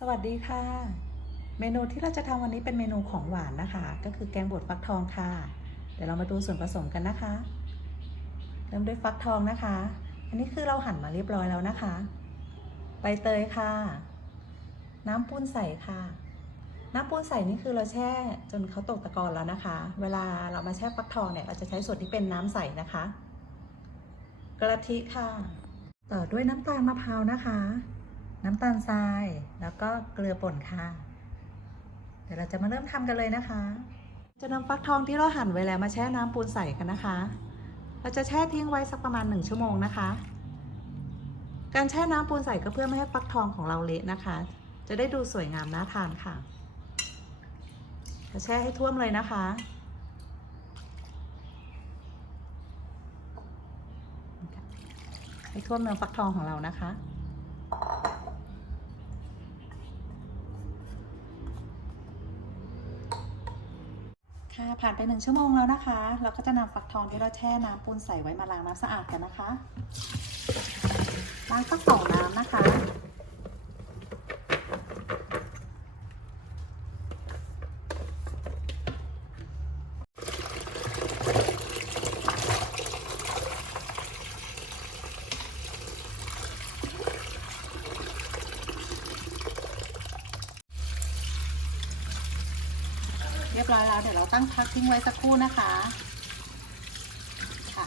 สวัสดีค่ะ เมนูที่เราจะทำวันนี้เป็นเมนูของหวานนะคะ ก็คือแกงบดฟักทองค่ะ เดี๋ยวเรามาดูส่วนผสมกันนะคะ เริ่มด้วยฟักทองนะคะ อันนี้คือเราหั่นมาเรียบร้อยแล้วนะคะ ใบเตยค่ะ น้ำปูนใสค่ะ น้ำปูนใสนี่คือเราแช่จนเขาตกตะกอนแล้วนะคะ เวลาเรามาแช่ฟักทองเนี่ยเราจะใช้ส่วนที่เป็นน้ำใสนะคะ กระทิค่ะ ต่อด้วยน้ำตาลมะพร้าวนะคะ น้ำตาลทรายแล้วก็เกลือป่นค่ะ เดี๋ยวเราจะมาเริ่มทำกันเลยนะคะ จะนำฟักทองที่เราหั่นไว้แล้วมาแช่น้ำปูนใสกันนะคะ เราจะแช่ทิ้งไว้สักประมาณ 1 ชั่วโมงนะคะ การแช่น้ำปูนใสก็เพื่อไม่ให้ฟักทองของเราเละนะคะ จะได้ดูสวยงามน่าทานค่ะจะแช่ให้ท่วมเลยนะคะให้ท่วมเนื้อฟักทองของเรานะคะ ผ่านไปหนึ่งชั่วโมงแล้วนะคะ เราก็จะนำฟักทองที่เราแช่น้ำปูนใส่ไว้มาล้างน้ำสะอาดกันนะคะ ล้างสักสองน้ำนะคะ เรียบร้อยแล้วเดี๋ยวเราตั้งพักทิ้งไว้สักครู่นะคะค่ะ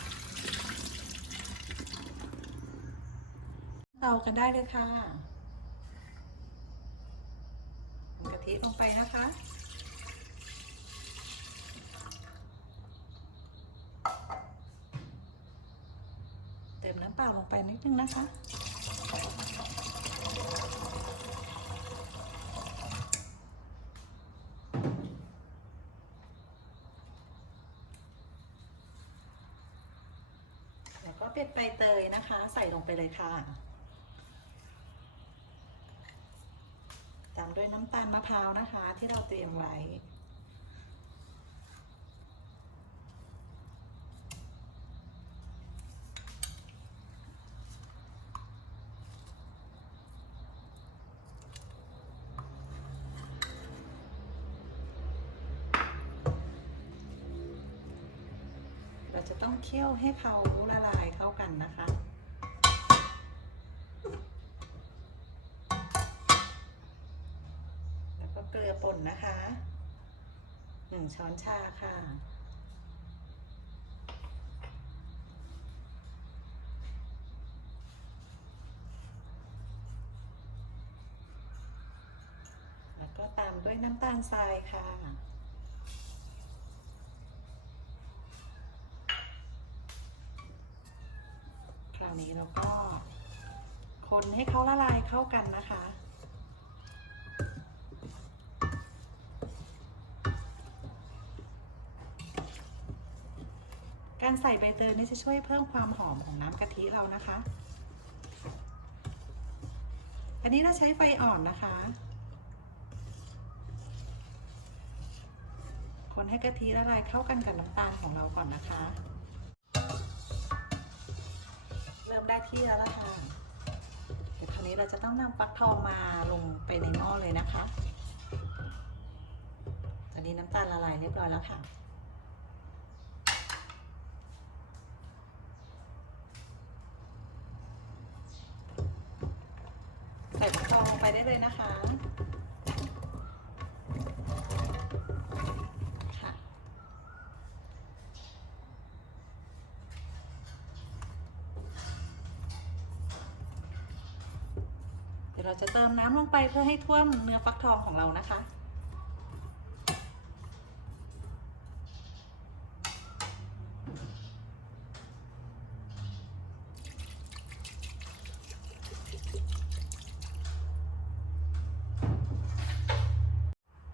เตากันได้เลยค่ะกะทิลงไปนะคะเติมน้ำเปล่าลงไปนิดนึงนะคะ แล้วก็ เป็ดใบเตยนะคะ ใส่ลงไปเลยค่ะ ตามด้วยน้ำตาลมะพร้าวนะคะ ที่เราเตรียมไว้ จะต้องเคี่ยวให้เขาละลายเข้ากันนะคะ แล้วก็เกลือป่นนะคะหนึ่งช้อนชาค่ะแล้วก็ตามด้วยน้ำตาลทรายค่ะ คราวนี้เราก็ คนให้เขาละลายเข้ากันนะคะ การใส่ใบเตยนี่จะช่วยเพิ่มความหอมของน้ำกะทิเรานะคะ อันนี้เราใช้ไฟอ่อนนะคะ คนให้กะทิละลายเข้ากันกับน้ำตาลของเราก่อนนะคะ ที่แล้วล่ะค่ะเดี๋ยวคราวนี้เราจะต้องนำฟักทองมาลงไปในหม้อเลยนะคะ ตอนนี้น้ำตาลละลายเรียบร้อยแล้วค่ะใส่ฟักทองลงไปได้เลยนะคะค่ะ เราจะเติมน้ำลงไปเพื่อให้ท่วมเนื้อฟักทองของเรานะคะ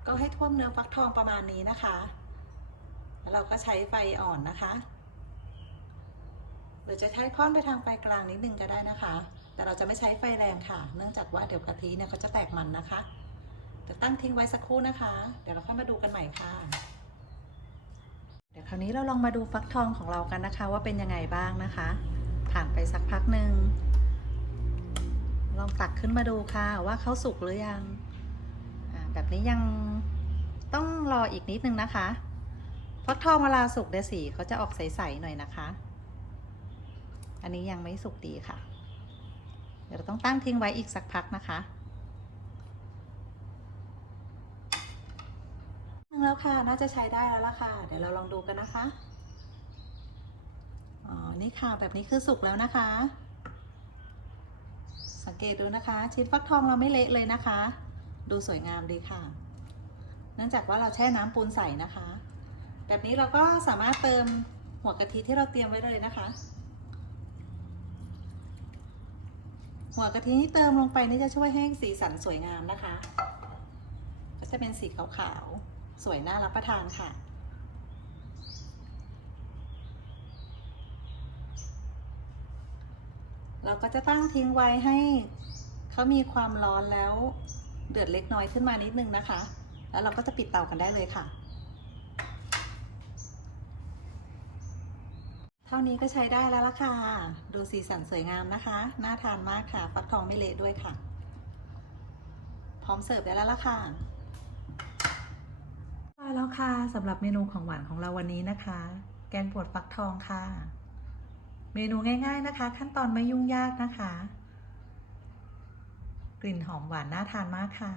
ก็ให้ท่วมเนื้อฟักทองประมาณนี้นะคะ แล้วเราก็ใช้ไฟอ่อนนะคะ หรือจะใช้ค่อนไปทางไฟกลางนิดนึงก็ได้นะคะ แต่เราจะไม่ใช้ไฟแรงค่ะ เนื่องจากว่าเดี๋ยวกะทิเนี่ยเขาจะแตกมันนะคะเดี๋ยวตั้งทิ้งไว้สักครู่นะคะ เดี๋ยวเราค่อยมาดูกันใหม่ค่ะ เดี๋ยวคราวนี้เราลองมาดูฟักทองของเรากันนะคะ ว่าเป็นยังไงบ้างนะคะ ผ่านไปสักพักหนึ่งลองตักขึ้นมาดูค่ะว่าเขาสุกหรือยังแบบนี้ยังต้องรออีกนิดนึงนะคะฟักทองเวลาสุกเดี๋ยวสีเขาจะออกใสๆหน่อยนะคะ อันนี้ยังไม่สุกดีค่ะ ดี๋ยวเราต้องตั้งทิ้งไว้อีกสักพักนะคะนึงแล้วค่ะ น่าจะใช้ได้แล้วล่ะค่ะ เดี๋ยวเราลองดูกันนะคะ อ๋อ นี่ค่ะ แบบนี้คือสุกแล้วนะคะ สังเกตดูนะคะ ชิ้นฟักทองเราไม่เละเลยนะคะ ดูสวยงามดีค่ะ เนื่องจากว่าเราแช่น้ำปูนใส่นะคะ แบบนี้เราก็สามารถเติมหัวกะทิที่เราเตรียมไว้เลยนะคะ หัวกะทิที่เติมลงไปนี่จะช่วยให้สีสันสวยงามนะคะ ก็จะเป็นสีขาวๆ สวยน่ารับประทานค่ะ เราก็จะตั้งทิ้งไว้ให้เขามีความร้อนแล้วเดือดเล็กน้อยขึ้นมานิดนึงนะคะ แล้วเราก็จะปิดเตากันได้เลยค่ะ เท่านี้ก็ใช้ได้แล้วล่ะค่ะ ดูสีสันสวยงามนะคะ น่าทานมากค่ะ ฟักทองไม่เละด้วยค่ะ พร้อมเสิร์ฟได้แล้วล่ะค่ะได้แล้วค่ะสำหรับเมนูของหวานของเราวันนี้นะคะ แกงปวดฟักทองค่ะ เมนูง่าย ๆนะคะ ขั้นตอนไม่ยุ่งยากนะคะ กลิ่นหอมหวานน่าทานมากค่ะ